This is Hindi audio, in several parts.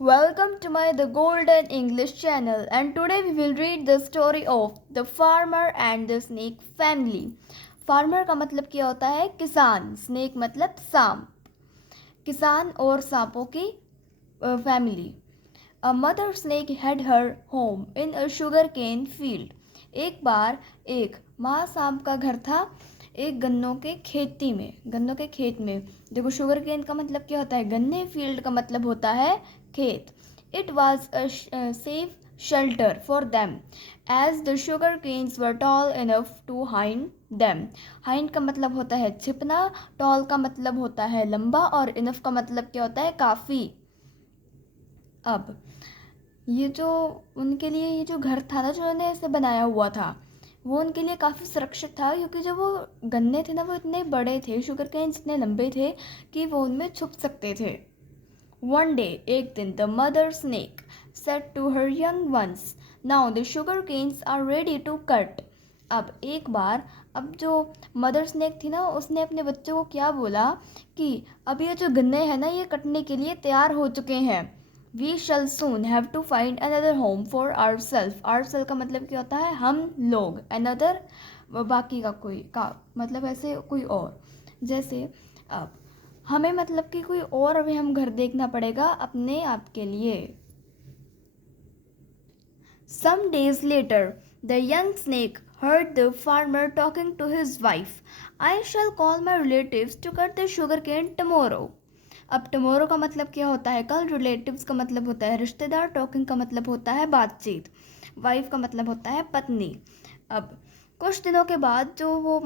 Welcome to my The Golden English channel, and today we will read the story of the farmer and the snake family. Farmer का मतलब क्या होता है? किसान. Snake मतलब सांप. किसान और सांपों की family. A mother snake had her home in a sugarcane field. एक बार एक माँ सांप का घर था एक गन्नों के खेत में. देखो, शुगर केन का मतलब क्या होता है? गन्ने. फील्ड का मतलब होता है खेत. It was a safe shelter for them as the sugar canes were tall enough to hide them. Hide का मतलब होता है छिपना, टॉल का मतलब होता है लंबा, और इनफ का मतलब क्या होता है? काफ़ी. अब ये जो उनके लिए ये जो घर था ना, जो उन्होंने ऐसे बनाया हुआ था, वो उनके लिए काफ़ी सुरक्षित था, क्योंकि जो वो गन्ने थे ना, वो इतने बड़े थे, शुगर केन्स इतने लंबे थे कि वो उनमें छुप सकते थे. वन डे, एक दिन, the mother snake said to her young ones, now the sugar canes are ready to cut. अब एक बार, अब जो मदर स्नेक थी ना, उसने अपने बच्चों को क्या बोला कि अब ये जो गन्ने हैं ना, ये कटने के लिए तैयार हो चुके हैं. We shall soon have to find another home for our self. Our self का मतलब क्या होता है? हम लोग. अनदर बाकी का कोई का मतलब ऐसे कोई और. जैसे अब हमें मतलब कि कोई और अभी हम घर देखना पड़ेगा अपने आप के लिए. Some days later, the young snake heard the farmer talking to his wife. I shall call my relatives to cut the sugarcane tomorrow. अब tomorrow का मतलब क्या होता है? कल. relatives का मतलब होता है रिश्तेदार. talking का मतलब होता है बातचीत. wife का मतलब होता है पत्नी. अब कुछ दिनों के बाद जो वो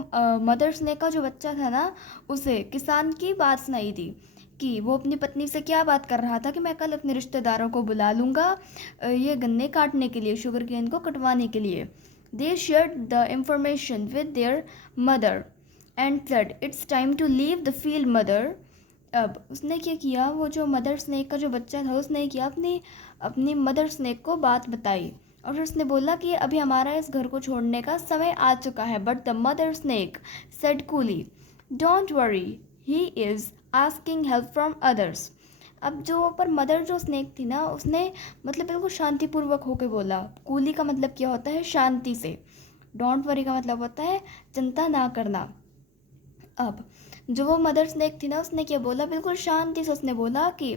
मदर स्नेक का जो बच्चा था ना, उसे किसान की बात सुनाई दी कि वो अपनी पत्नी से क्या बात कर रहा था कि मैं कल अपने रिश्तेदारों को बुला लूँगा ये गन्ने काटने के लिए, शुगर केन को कटवाने के लिए. They shared the information with their mother and said, it's time to leave the field mother. अब उसने क्या किया, वो जो मदर स्नेक का जो बच्चा था, उसने किया अपनी अपनी मदर स्नेक को बात बताई, और फिर उसने बोला कि अभी हमारा इस घर को छोड़ने का समय आ चुका है. But the mother snake said coolie, don't worry, he is asking help from others. अब जो पर मदर जो स्नेक थी ना, उसने मतलब बिल्कुल शांतिपूर्वक होकर बोला. कूली का मतलब क्या होता है? शांति से. डोंट वरी का मतलब होता है चिंता ना करना. अब जो वो मदर स्नेक थी ना, उसने क्या बोला? बिल्कुल शांति से उसने बोला कि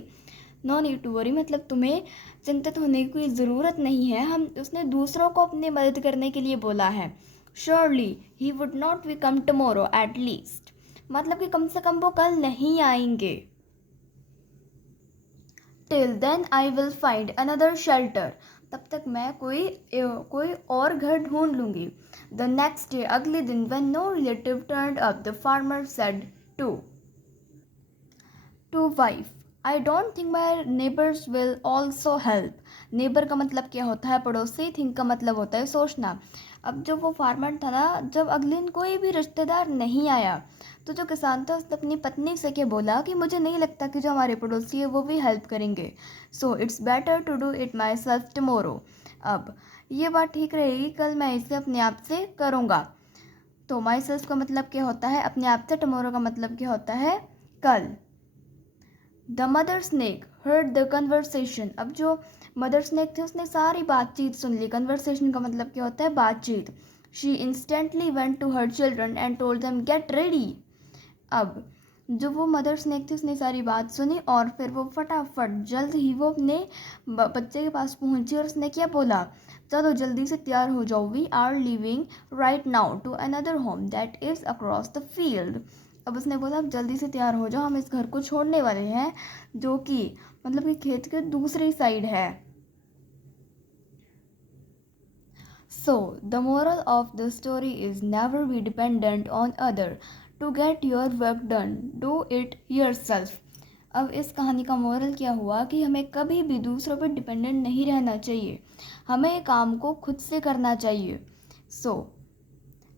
नो नीड टू वरी, मतलब तुम्हें चिंतित होने की कोई ज़रूरत नहीं है. हम उसने दूसरों को अपनी मदद करने के लिए बोला है. Surely he would not be come tomorrow at least, मतलब कि कम से कम वो कल नहीं आएंगे. Till then I will find another shelter, तब तक मैं कोई और घर ढूंढ लूँगी. द नेक्स्ट डे, अगले दिन, when no relative turned up, the farmer said to wife, I don't think my neighbours will also help. Neighbour का मतलब क्या होता है? पड़ोसी. थिंक का मतलब होता है सोचना. अब जब वो फार्मर था ना, जब अगले दिन कोई भी रिश्तेदार नहीं आया, तो जो किसान था उसने अपनी पत्नी से क्या बोला कि मुझे नहीं लगता कि जो हमारे पड़ोसी है वो भी हेल्प करेंगे. So it's better to do it myself tomorrow. अब ये बात ठीक रहेगी, कल मैं इसे अपने आप से करूँगा. तो माई सेल्फ का मतलब क्या होता है? अपने आप से. टमोरो का मतलब क्या होता है? कल. The mother snake heard the conversation. अब जो मदर स्नेक थे उसने सारी बातचीत सुन ली. कन्वर्सेशन का मतलब क्या होता है? बातचीत. She instantly went to her children and told them get ready. अब जो वो मदर स्नेक थी उसने सारी बात सुनी, और फिर वो फटाफट जल्द ही वो अपने बच्चे के पास पहुंची, और उसने क्या बोला? चलो जल्दी से तैयार हो जाओ. We are living right now to another home that is across the field. अब उसने बोला अब जल्दी से तैयार हो जाओ, हम इस घर को छोड़ने वाले हैं, जो कि मतलब कि खेत के दूसरी साइड है. So, the moral of the story is never be dependent on other to get your work done. Do it yourself. अब इस कहानी का मोरल क्या हुआ कि हमें कभी भी दूसरों पर डिपेंडेंट नहीं रहना चाहिए. हमें काम को खुद से करना चाहिए. सो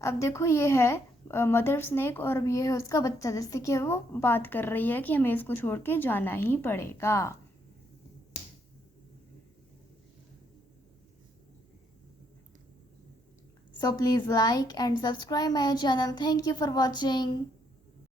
अब देखो, ये है मदर स्नेक, और अब ये है उसका बच्चा, जिससे कि वो बात कर रही है कि हमें इसको छोड़ के जाना ही पड़ेगा. So please like and subscribe my channel. Thank you for watching.